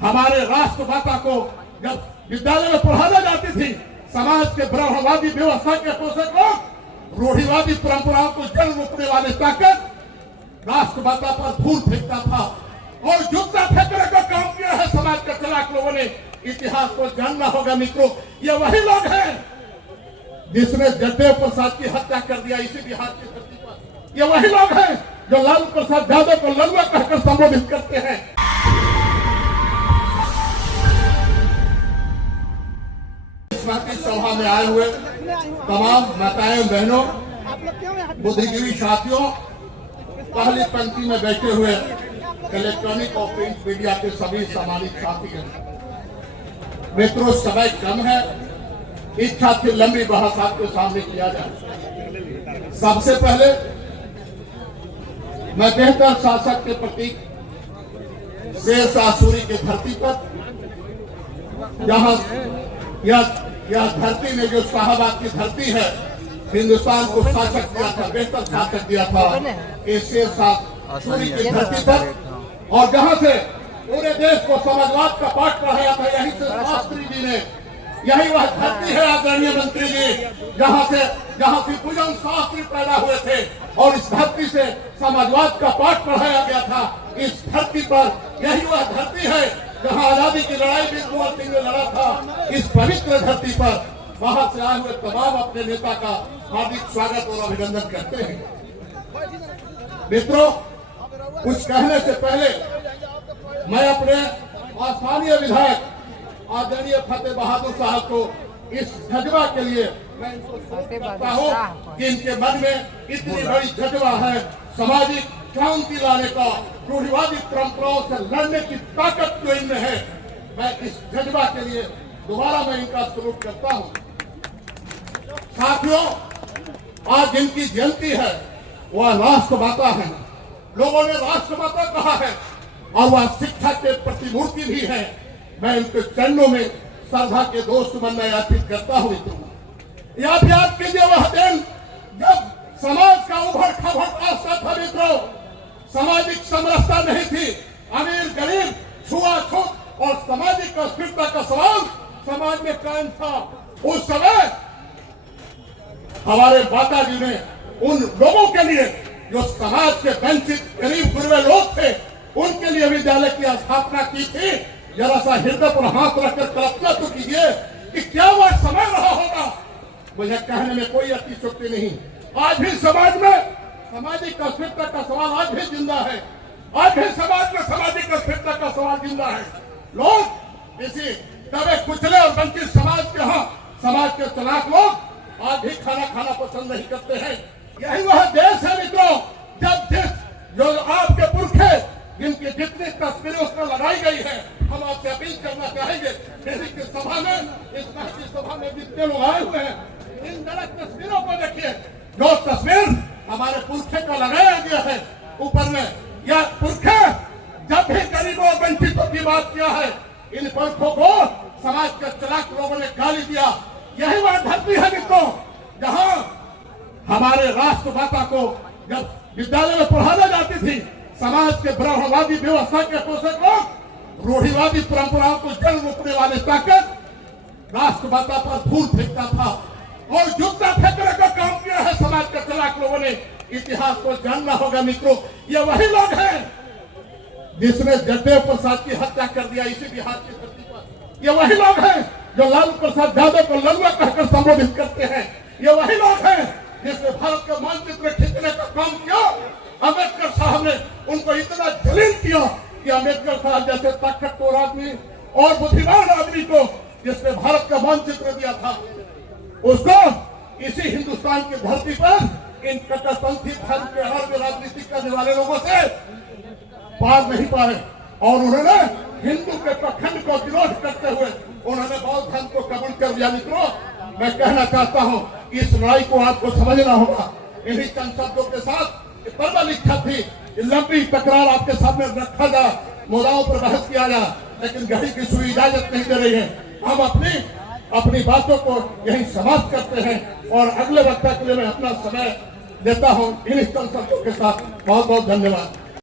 हमारे राष्ट्रमाता को जब विद्यालय में पढ़ाने जाती थी, समाज के ब्राह्मणवादी व्यवस्था के पोषक लोग रूढ़िवादी परंपराओं को जन्म रोकने वाले ताकत राष्ट्रमाता पर धूल फेंकता था और जूता फेंकने का काम किया है समाज के चलाक लोगों ने। इतिहास को जानना होगा मित्रों, ये वही लोग हैं जिसने जगदेव प्रसाद की हत्या कर दिया इसी बिहार की धरती पर। ये वही लोग हैं जो लालू प्रसाद यादव को ललुआ कहकर संबोधित करते हैं। इस सभा में आए हुए तमाम माताएं बहनों, बुद्धिजीवी साथियों, पहली पंक्ति में बैठे हुए इलेक्ट्रॉनिक और प्रिंट मीडिया के सभी सम्मानित साथी मित्रों, समय कम है, इच्छा थी लंबी बहस आपके सामने किया जाए। सबसे पहले मैं बेहतर शासक के प्रतीक शेरशाह सूरी की धरती पर, जहां यह धरती में जो शाहबाद की धरती है, हिंदुस्तान को शासक दिया था, बेहतर शासक दिया था इस शेरशाह सूरी की धरती पर, और जहां से पूरे देश को समाजवाद का पाठ पढ़ाया था, यहीं से शास्त्री जी ने, यही वह धरती है आदरणीय मंत्री जी जहां से पूजन शास्त्री पैदा हुए थे और इस धरती से समाजवाद का पाठ पढ़ाया गया था। इस धरती पर यही वह धरती है जहां आजादी की लड़ाई भी कुंवर सिंह ने लड़ा था। इस पवित्र धरती पर बाहर से आए हुए तमाम अपने नेता का हार्दिक स्वागत और अभिनंदन करते हैं। मित्रों, कुछ कहने से पहले मैं अपने स्थानीय विधायक आदरणीय फतेह बहादुर साहब को इस जज्बा के लिए मैं करता हूँ कि इनके मन में इतनी बड़ी जज्बा है, सामाजिक क्रांति लाने का, रूढ़िवादी परंपराओं से लड़ने की ताकत जो इनमें है। मैं इस जज्बा के लिए दोबारा मैं इनका सलूट करता हूँ। साथियों, आज जिनकी जयंती है वह राष्ट्रमाता है। लोगों ने राष्ट्रमाता कहा है और वह शिक्षा के प्रतिमूर्ति भी है। मैं उनके चरणों में श्रद्धा के दोस्त बनना याचित करता हूँ। याद कीजिए वह दिन जब समाज का उभर खबर रास्ता था मित्रों, सामाजिक समरसता नहीं थी, अमीर गरीब, छुआछूत और सामाजिक अस्थिरता का सवाल समाज में कायम था। उस समय हमारे माता जी ने उन लोगों के लिए जो समाज के वंचित गरीब गुरबे लोग थे, उनके लिए विद्यालय की स्थापना की थी। जरा सा हृदय पर हाथ रखकर कल्पना तो कीजिए कि क्या वह समय रहा होगा। मुझे कहने में कोई अतिशयोक्ति नहीं। आज भी समाज में सामाजिक अस्थिरता का सवाल आज भी जिंदा है। आज भी समाज में सामाजिक अस्थिरता का सवाल जिंदा है। लोग इसी दबे कुचले और वंचित समाज के यहाँ समाज के चलाक लोग आज भी खाना खाना पसंद नहीं करते हैं। यही वह देश है मित्रों जो आपके पुरखे जिनकी जितनी तस्वीरें उसमें लगाई गई है, हम आपसे अपील करना चाहेंगे मेरी की सभा में, इस महती सभा में जितने लोग आए हुए हैं, इन गलत तस्वीरों को देखिए। जो तस्वीर हमारे पुरखे का लगाया गया है ऊपर में, यह पुरखे जब भी गरीबों और वंचितों की बात किया है, इन पुरखों को समाज के चलाक लोगों ने गाली दिया। यही वह धरती है मित्रों जहां हमारे राष्ट्रमाता को जब विद्यालय में पढ़ाने जाती थी, समाज के ब्राह्मणवादी व्यवस्था के पोषक लोग रूढ़िवादी परंपराओं को जन्म रोकने वाले ताकत राष्ट्रमाता पर धूल फेंकता था और जूता फेंकने का काम किया है समाज के चलाक लोगों ने। इतिहास को जानना होगा मित्रों, ये वही लोग हैं जिसने जगदेव प्रसाद की हत्या कर दिया इसी बिहार की धरती पर। ये वही लोग हैं जो लालू प्रसाद यादव को ललुआ कहकर संबोधित करते हैं। ये वही लोग हैं जिसने भारत का मानचित्र खींचने का काम किया। अम्बेडकर साहब ने उनको इतना जलील किया कि अम्बेडकर साहब जैसे ताकतवर आदमी और बुद्धिमान आदमी को जिसने भारत का मानचित्र दिया था, उसको इसी हिंदुस्तान की धरती पर इन कट्टरपंथी धर्म के हर राजनीति करने वाले लोगों से पार नहीं पाए और उन्होंने हिंदू के प्रखंड को विरोध करते हुए उन्होंने बौद्ध धर्म को कबूल कर लिया। मित्रों, मैं कहना चाहता हूं इस लड़ाई को आपको समझना होगा। इन्हीं चंद शब्दों के साथ प्रबल इच्छा थी लंबी तकरार आपके सामने रखा जाए, मुद्दाओं पर बहस किया जाए, लेकिन घड़ी की सुई इजाजत नहीं दे रही है। हम अपनी बातों को यही समाप्त करते हैं और अगले वक्ता के लिए मैं अपना समय देता हूं। इन्हीं चंद शब्दों के साथ बहुत बहुत धन्यवाद।